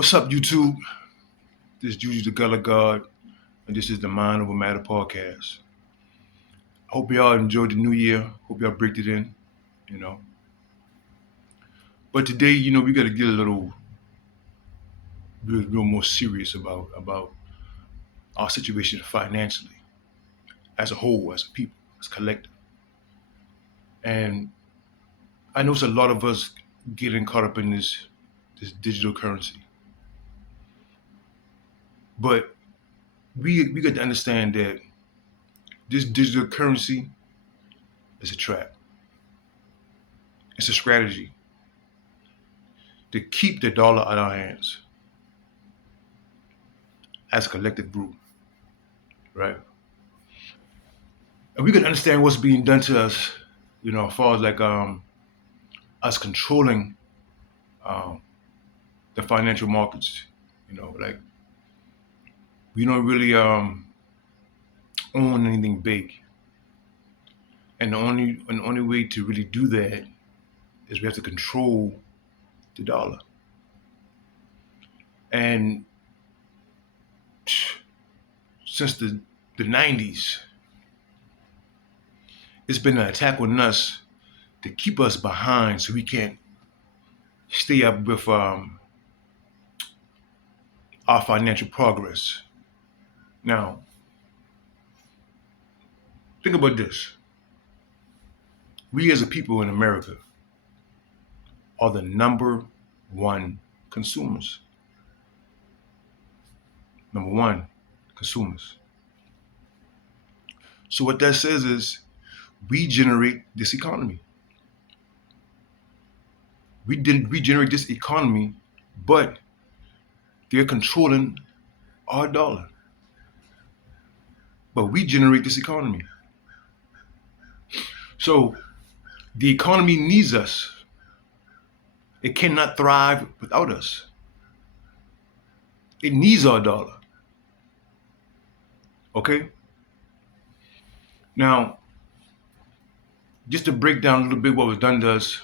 What's up, YouTube? This is Juju the God of God, and this is the Mind Over Matter podcast. I hope y'all enjoyed the new year. Hope y'all breaked it in, you know. But today, we got to get a little more serious about our situation financially, as a whole, as a people, as a collective. And I know it's a lot of us getting caught up in this digital currency, but we got to understand that this digital currency is a trap. It's a strategy to keep the dollar out of our hands as a collective group, right? And we can understand what's being done to us, as far as like us controlling um, the financial markets. Like we don't really own anything big, and the only way to really do that is we have to control the dollar. And since the '90s, it's been an attack on us to keep us behind, so we can't stay up with our financial progress. Now, think about this. We as a people in America are the number one consumers. Number one consumers. So what that says is we generate this economy. We generate this economy, but they're controlling our dollar. But we generate this economy. So the economy needs us. It cannot thrive without us. It needs our dollar. Okay? Now, just to break down a little bit what was done to us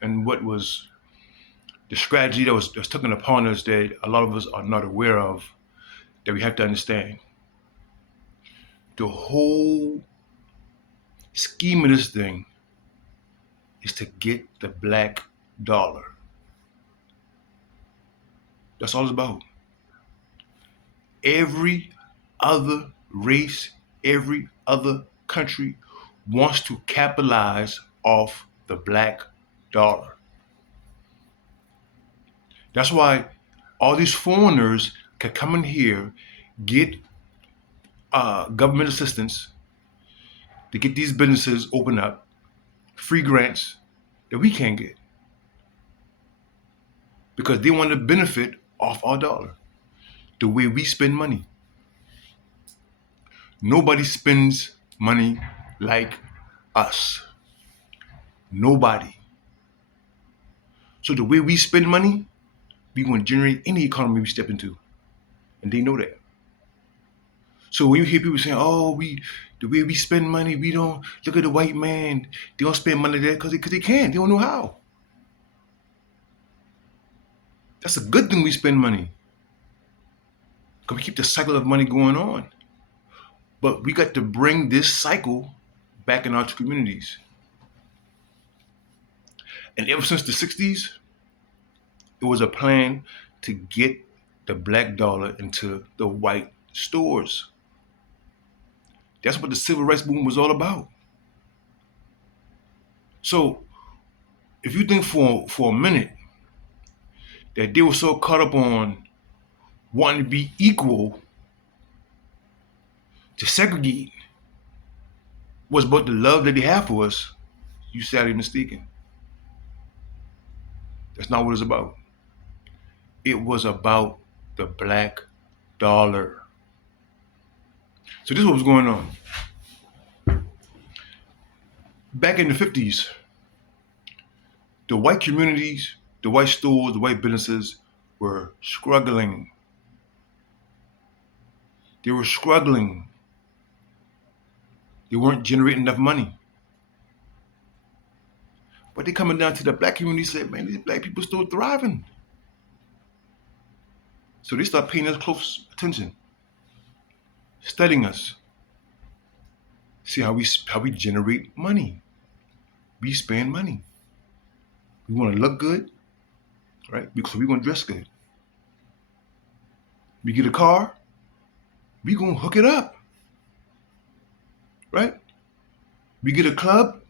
and what was the strategy that was taken upon us that a lot of us are not aware of, that we have to understand. The whole scheme of this thing is to get the black dollar. That's all it's about. Every other race, every other country wants to capitalize off the black dollar. That's why all these foreigners can come in here, get government assistance to get these businesses open up, free grants that we can't get, because they want to benefit off our dollar, the way we spend money. Nobody spends money like us. Nobody. So the way we spend money, we going to generate any economy we step into, and they know that. So when you hear people saying, "Oh, the way we spend money, we don't look at the white man. They don't spend money there because they can't. They don't know how." That's a good thing we spend money, because we keep the cycle of money going on. But we got to bring this cycle back in our communities. And ever since the '60s, it was a plan to get the black dollar into the white stores. That's what the civil rights movement was all about. So if you think for a minute that they were so caught up on wanting to be equal, to segregate was about the love that they have for us, you sadly mistaken. That's not what it's about. It was about the black dollar. So this is what was going on. Back in the '50s, the white communities, the white stores, the white businesses were struggling. They were struggling. They weren't generating enough money. But they coming down to the black community and said, "Man, these black people still thriving. So they start paying us close attention, studying us, see how we generate money. We spend money. We want to look good, right? Because we want to dress good. We get a car, we gonna hook it up, right? We get a club,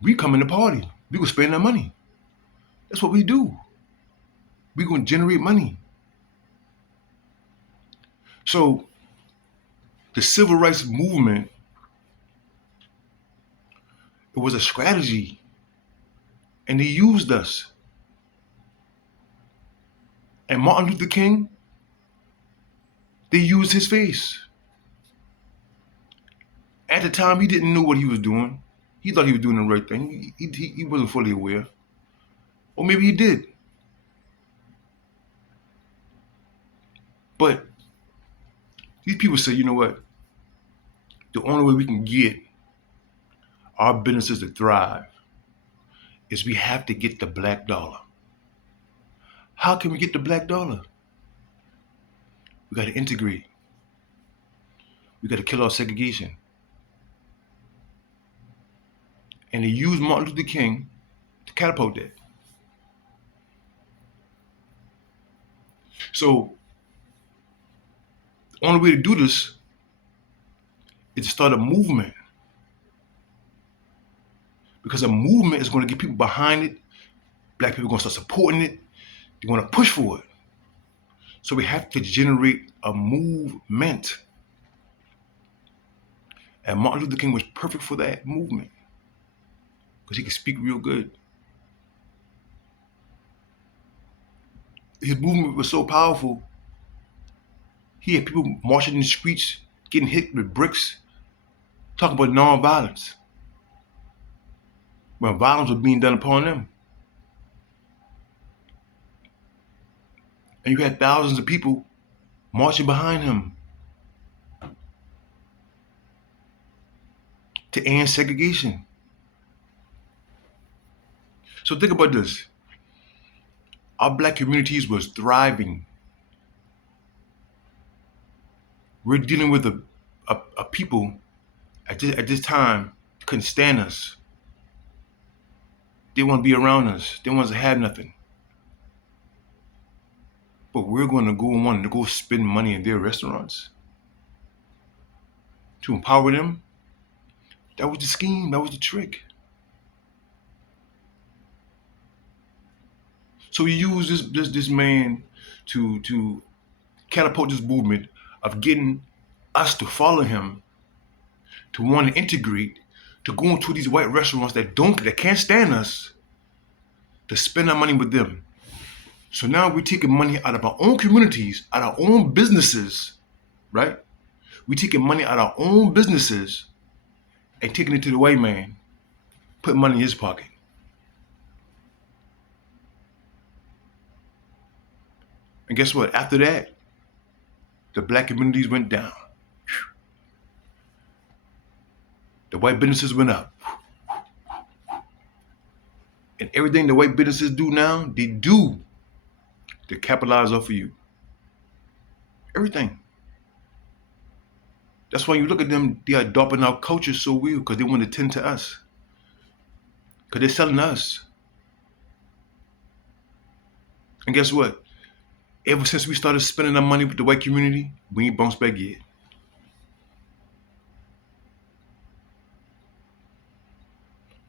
we come in the party. We gonna spend our money. That's what we do. We gonna generate money. So the civil rights movement, it was a strategy, and they used us. And Martin Luther King, they used his face. At the time, he didn't know what he was doing. He thought he was doing the right thing. He wasn't fully aware. Or maybe he did. But these people say, you know what? The only way we can get our businesses to thrive is we have to get the black dollar. How can we get the black dollar? We got to integrate. We got to kill our segregation. And they used Martin Luther King to catapult that. So the only way to do this is to start a movement. Because a movement is going to get people behind it. Black people are going to start supporting it. They want to push for it. So we have to generate a movement. And Martin Luther King was perfect for that movement. Because he could speak real good. His movement was so powerful. He had people marching in the streets, getting hit with bricks, talking about nonviolence, when violence was being done upon them. And you had thousands of people marching behind him to end segregation. So think about this. Our black communities was thriving. We're dealing with a people at this time couldn't stand us. They want to be around us. They want us to have nothing. But we're going to go and want to go spend money in their restaurants to empower them. That was the scheme. That was the trick. So he used this man to catapult this movement of getting us to follow him, to want to integrate, to go into these white restaurants that can't stand us, to spend our money with them. So now we're taking money out of our own communities, out of our own businesses, right? We're taking money out of our own businesses and taking it to the white man, putting money in his pocket. And guess what? After that, the black communities went down. The white businesses went up. And everything the white businesses do now, they do to capitalize off of you. Everything. That's why you look at them, they are adopting our culture so weird because they want to tend to us. Because they're selling us. And guess what? Ever since we started spending our money with the white community, we ain't bounced back yet.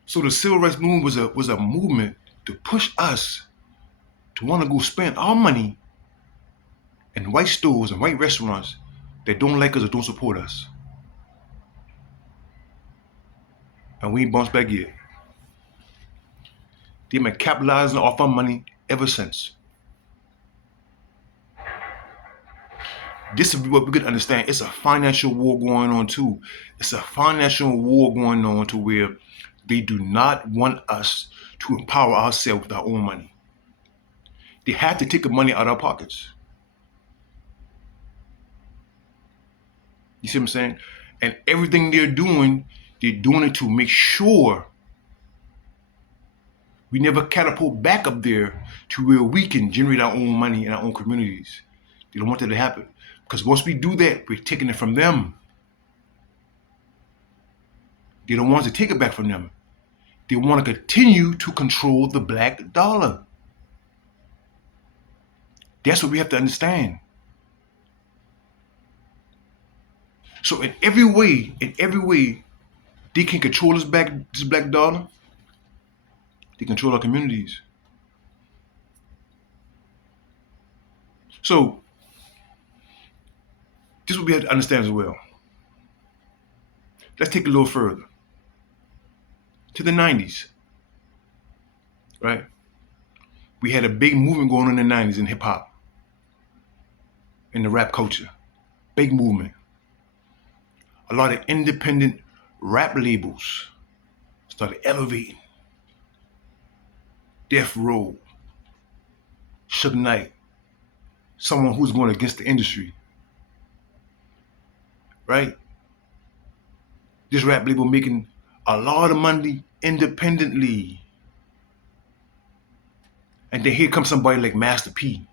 So the civil rights movement was a movement to push us to want to go spend our money in white stores and white restaurants that don't like us or don't support us. And we ain't bounced back yet. They've been capitalizing off our money ever since. This is what we could understand. It's a financial war going on too. It's a financial war going on to where they do not want us to empower ourselves with our own money. They have to take the money out of our pockets. You see what I'm saying? And everything they're doing it to make sure we never catapult back up there to where we can generate our own money in our own communities. They don't want that to happen. Because once we do that, we're taking it from them. They don't want to take it back from them. They want to continue to control the black dollar. That's what we have to understand. So in every way, they can control this black dollar. They control our communities. So this is what we have to understand as well. Let's take it a little further. To the 90s, right? We had a big movement going on in the 90s in hip hop, in the rap culture. Big movement. A lot of independent rap labels started elevating. Death Row, Suge Knight, someone who's going against the industry, right? This rap label making a lot of money independently. And then here comes somebody like Master P,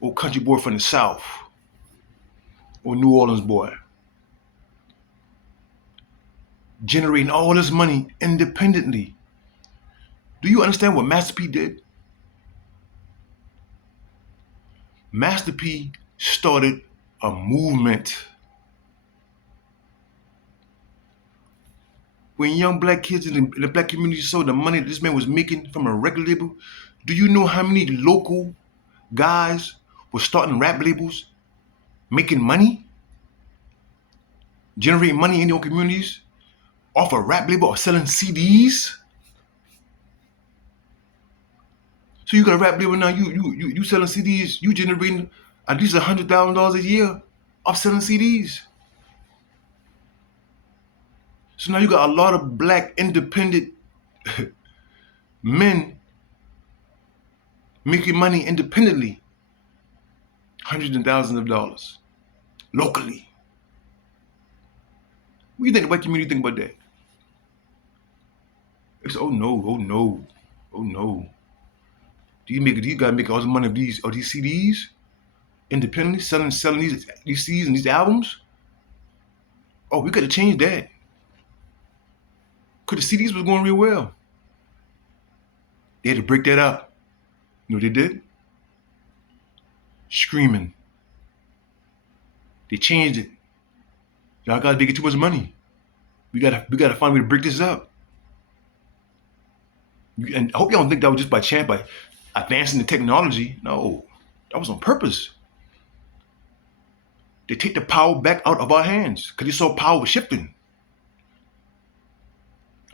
or Country Boy from the South, or New Orleans boy, generating all this money independently. Do you understand what Master P did? Master P started a movement. When young black kids in the black community saw the money that this man was making from a record label, do you know how many local guys were starting rap labels, making money, generating money in their communities off a rap label or selling CDs? So you got a rap label now, you selling CDs, you generating at least $100,000 a year off selling CDs. So now you got a lot of black independent men making money independently, hundreds and thousands of dollars, locally. What do you think the white community think about that? It's oh no. Do you gotta make all the money of these CDs independently, selling these CDs and these albums? Oh, we gotta change that. Cause the CDs was going real well. They had to break that up. You know what they did? Screaming. They changed it. Y'all gotta get too much money. We gotta find a way to break this up. And I hope y'all don't think that was just by chance, by advancing the technology. No, that was on purpose. They take the power back out of our hands because they saw power was shifting.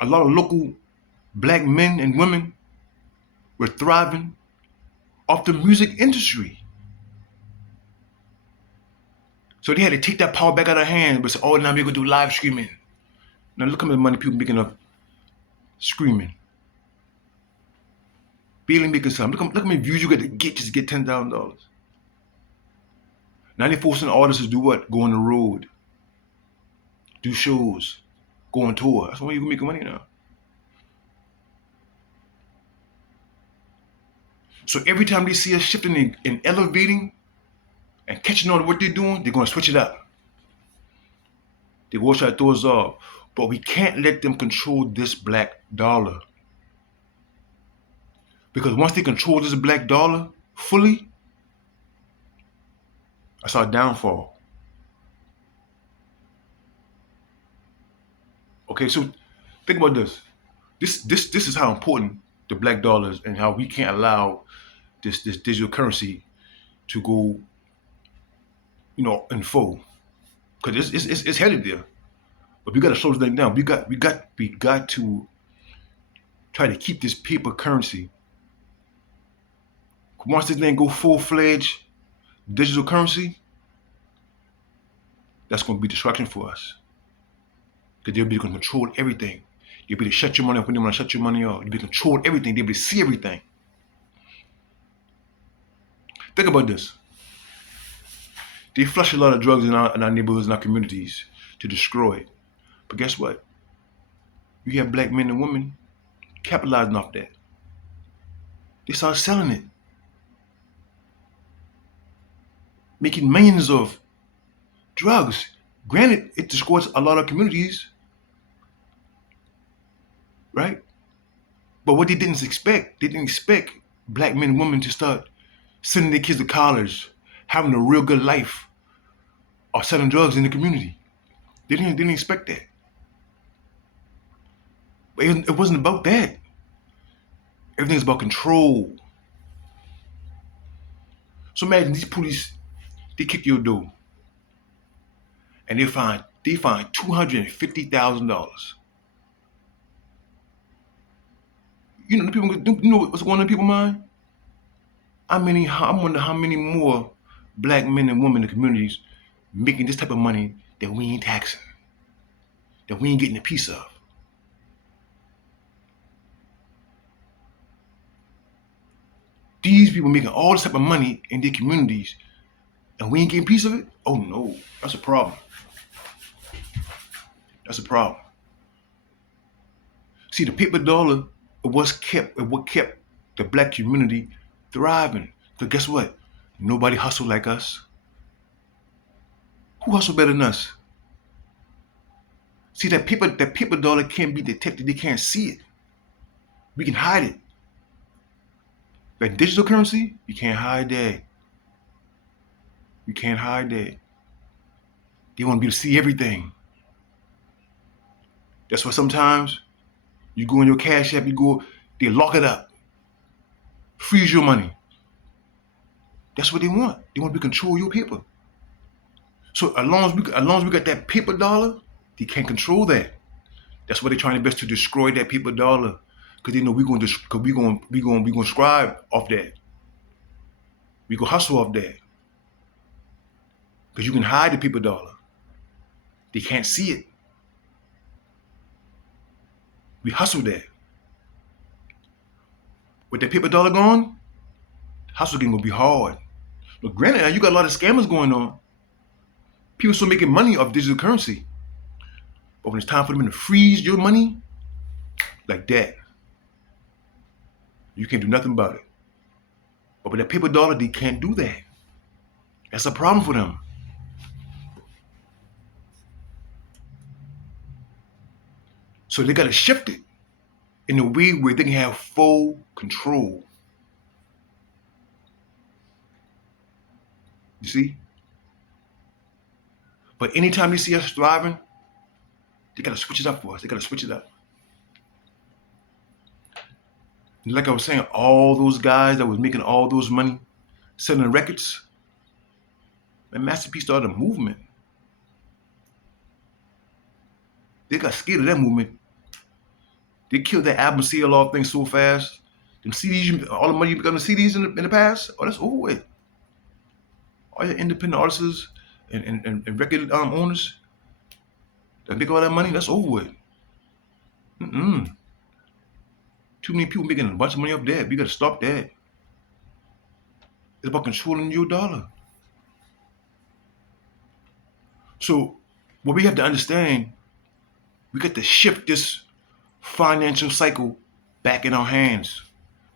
A lot of local black men and women were thriving off the music industry. So they had to take that power back out of hands, but say, oh, now we're gonna do live streaming. Now look how much money people making up screaming. Barely making something. Look how many views you got to get just to get $10,000. Now they're forcing artists to do what? Go on the road, do shows, go on tour. That's why you're making money now. So every time they see us shifting and elevating and catching on to what they're doing, they're gonna switch it up. They will try to throw us off. But we can't let them control this black dollar. Because once they control this black dollar fully, that's our downfall. Okay, so think about this. This is how important the black dollar is, and how we can't allow this digital currency to go, in full. Because it's headed there. But we gotta slow this thing down. We got to try to keep this paper currency. Once this thing go full-fledged digital currency, that's gonna be destruction for us. Because they'll be able to control everything. You'll be able to shut your money off when they want to shut your money off. You'll be able to control everything. They'll be able to see everything. Think about this. They flush a lot of drugs in our neighborhoods and our communities to destroy it. But guess what? We have black men and women capitalizing off that. They start selling it. making millions of drugs. Granted, it destroys a lot of communities, right? But what they didn't expect black men and women to start sending their kids to college, having a real good life, or selling drugs in the community. They didn't expect that. But it wasn't about that. Everything's about control. So imagine these police, they kick your door and they find $250,000. You know what's going on in people's mind? I wonder how many more black men and women in the communities making this type of money that we ain't taxing, that we ain't getting a piece of. These people making all this type of money in their communities and we ain't getting a piece of it? Oh no, that's a problem. That's a problem. See, the paper dollar what kept the black community thriving. Because guess what? Nobody hustle like us. Who hustle better than us? See, that paper dollar can't be detected. They can't see it. We can hide it. Like digital currency, you can't hide that. You can't hide that. They want to be able to see everything. That's why sometimes you go in your cash app, they lock it up, freeze your money. That's what they want. They want to control your paper. So as long as we got that paper dollar, they can't control that. That's why they're trying their best to destroy that paper dollar, because they know we gonna scribe off that. We gonna hustle off that, because you can hide the paper dollar. They can't see it. We hustle that. With that paper dollar gone, hustle game gonna be hard. But granted, now you got a lot of scammers going on. People still making money off digital currency. But when it's time for them to freeze your money, like that, you can't do nothing about it. But with that paper dollar, they can't do that. That's a problem for them. So they gotta shift it in a way where they can have full control. You see? But anytime they see us thriving, they gotta switch it up for us. They gotta switch it up. Like I was saying, all those guys that was making all those money selling records, and Master P started a movement. They got scared of that movement. They killed that album sale off thing so fast. Them CDs, all the money you got on the CDs in the past, oh, that's over with. All your independent artists and record owners that make all that money, that's over with. Mm-mm. Too many people making a bunch of money off that. We gotta stop that. It's about controlling your dollar. So what we have to understand, we got to shift this financial cycle back in our hands.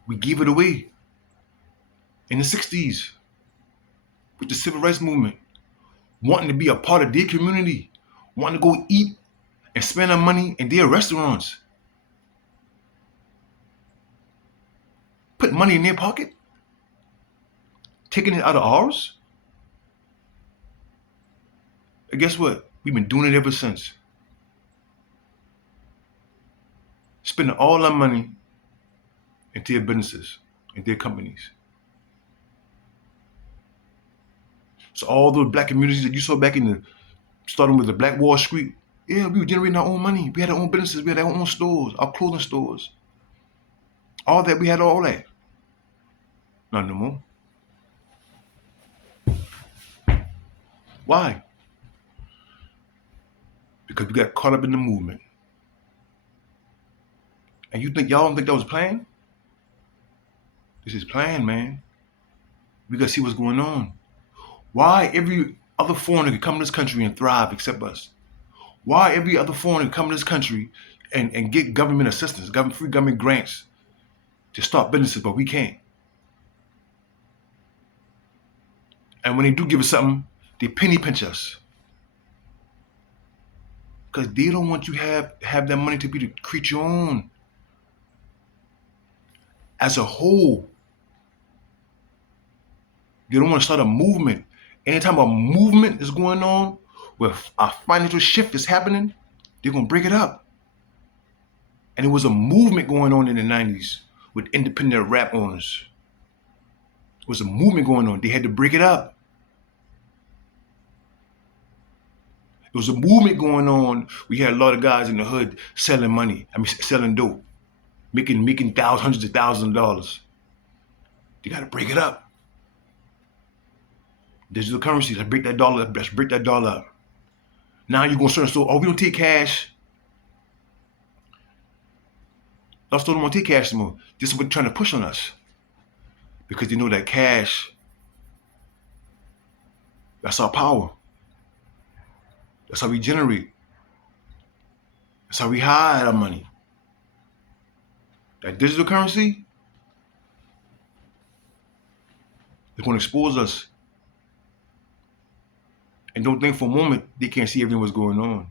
We gave it away in the 60s with the civil rights movement, wanting to be a part of their community, wanting to go eat and spend our money in their restaurants. Put money in their pocket, taking it out of ours. And guess what? We've been doing it ever since. Spending all our money into their businesses, and their companies. So all those black communities that you saw back starting with the Black Wall Street, yeah, we were generating our own money. We had our own businesses. We had our own stores, our clothing stores. All that, we had all that. Not no more. Why? Because we got caught up in the movement. And y'all don't think that was planned? This is planned, man. We gotta see what's going on. Why every other foreigner can come to this country and thrive except us? Why every other foreigner can come to this country and get government assistance, free government grants to start businesses, but we can't? And when they do give us something, they penny pinch us. Because they don't want you to have that money to be to create your own. As a whole, they don't want to start a movement. Anytime a movement is going on, where a financial shift is happening, they're going to break it up. And it was a movement going on in the 90s with independent rap owners. It was a movement going on. They had to break it up. There was a movement going on. We had a lot of guys in the hood selling money. Selling dope, making hundreds of thousands of dollars. You got to break it up. Digital currency. Let's break that dollar. Let's break that dollar up. Now you go to certain store. Oh, we don't take cash. Our store don't want to take cash anymore. This is what they're trying to push on us, because they know that cash. That's our power. That's how we generate. That's how we hide our money. That digital currency is going to expose us. And don't think for a moment they can't see everything what's going on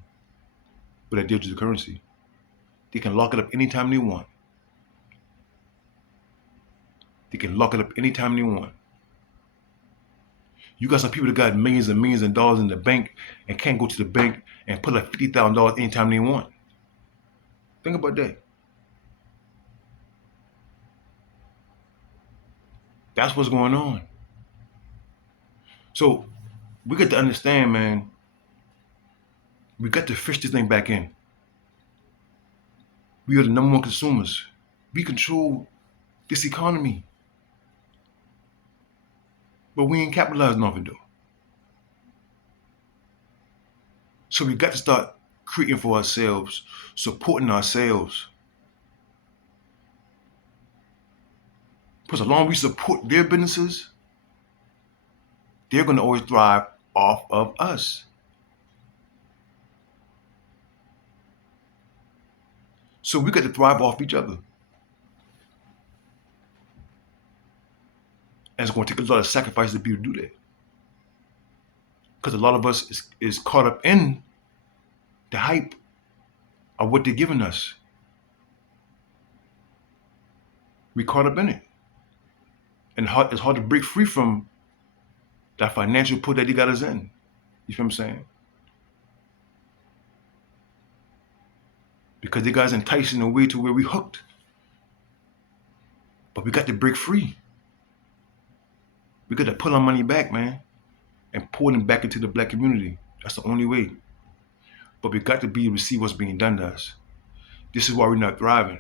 with that digital currency. They can lock it up anytime they want. They can lock it up anytime they want. You got some people that got millions and millions of dollars in the bank and can't go to the bank and put like $50,000 anytime they want. Think about that. That's what's going on. So we got to understand, man, we got to fish this thing back in. We are the number one consumers. We control this economy. But we ain't capitalizing off it though. So we got to start creating for ourselves, supporting ourselves. Because as long as we support their businesses, they're going to always thrive off of us. So we got to thrive off each other. And it's going to take a lot of sacrifice to be able to do that. Because a lot of us is caught up in the hype of what they're giving us. We caught up in it. And it's hard to break free from that financial put that they got us in. You feel what I'm saying? Because they got us enticed in a way to where we hooked. But we got to break free. We got to pull our money back, man, and pour them back into the black community. That's the only way. But we got to be able to see what's being done to us. This is why we're not thriving.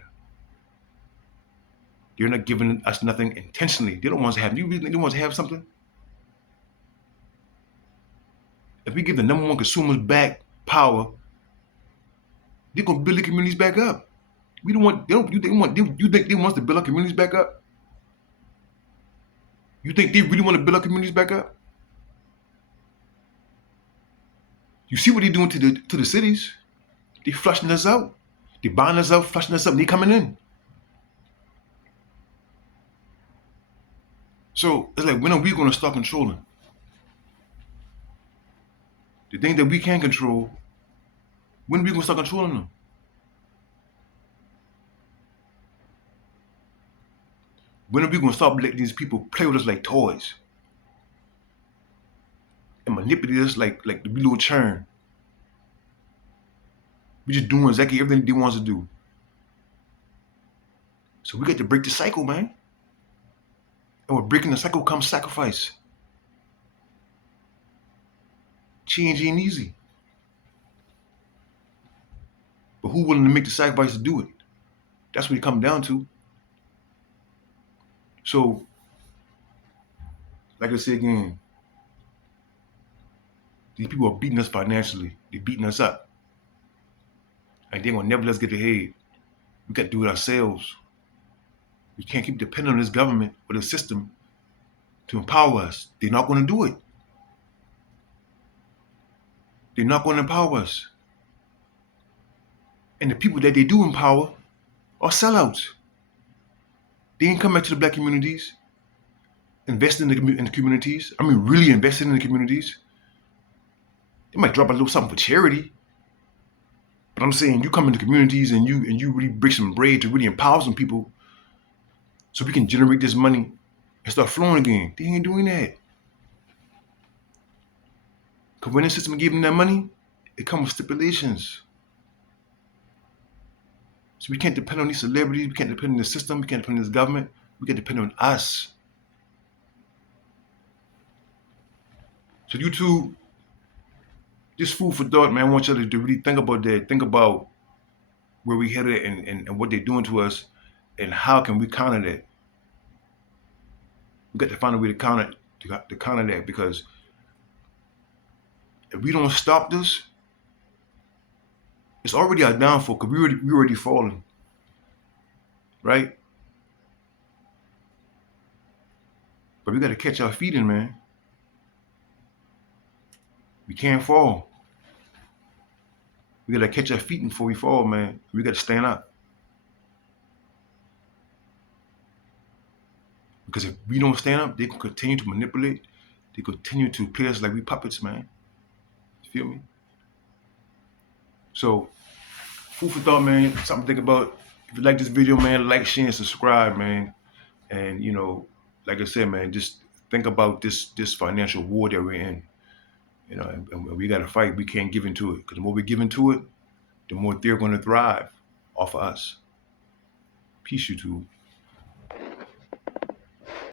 They're not giving us nothing intentionally. They don't want us to have. You really think they want us to have something? If we give the number one consumers back power, they're gonna build the communities back up. We don't want. They don't. You think they want us to build our communities back up? You think they really want to build our communities back up? You see what they're doing to the cities? They flushing us out. They buying us out, flushing us up, and they coming in. So it's like, when are we going to start controlling the things that we can control? When are we going to start controlling them? When are we going to stop letting these people play with us like toys and manipulate us like the little churn? We just doing exactly everything they want us to do. So we got to break the cycle, man. And with breaking the cycle comes sacrifice. Change ain't easy. But who willing to make the sacrifice to do it? That's what it comes down to. So, like I said again, these people are beating us financially. They're beating us up. And they're going to never let us get ahead. We got to do it ourselves. We can't keep depending on this government or this system to empower us. They're not going to do it. They're not going to empower us. And the people that they do empower are sellouts. They ain't come back to the black communities. invest in the communities. I mean, really invest in the communities. They might drop a little something for charity, but I'm saying you come into communities and you really break some bread to really empower some people, so we can generate this money and start flowing again. They ain't doing that. Because when the system gave them that money, it comes with stipulations. So we can't depend on these celebrities. We can't depend on the system. We can't depend on this government. We can depend on us. So you two, just food for thought, man. I want you to really think about that. Think about where we headed and what they're doing to us, and how can we counter that. We got to find a way to counter that, because if we don't stop this, it's already our downfall, because we already falling, right? But we got to catch our feet in, man. We can't fall. We got to catch our feet before we fall, man. We got to stand up. Because if we don't stand up, they can continue to manipulate. They continue to play us like we puppets, man. You feel me? So, food for thought, man. Something to think about. If you like this video, man, like, share, and subscribe, man. And like I said, man, just think about this financial war that we're in. And we got to fight. We can't give into it, because the more we give into it, the more they're going to thrive off of us. Peace, YouTube.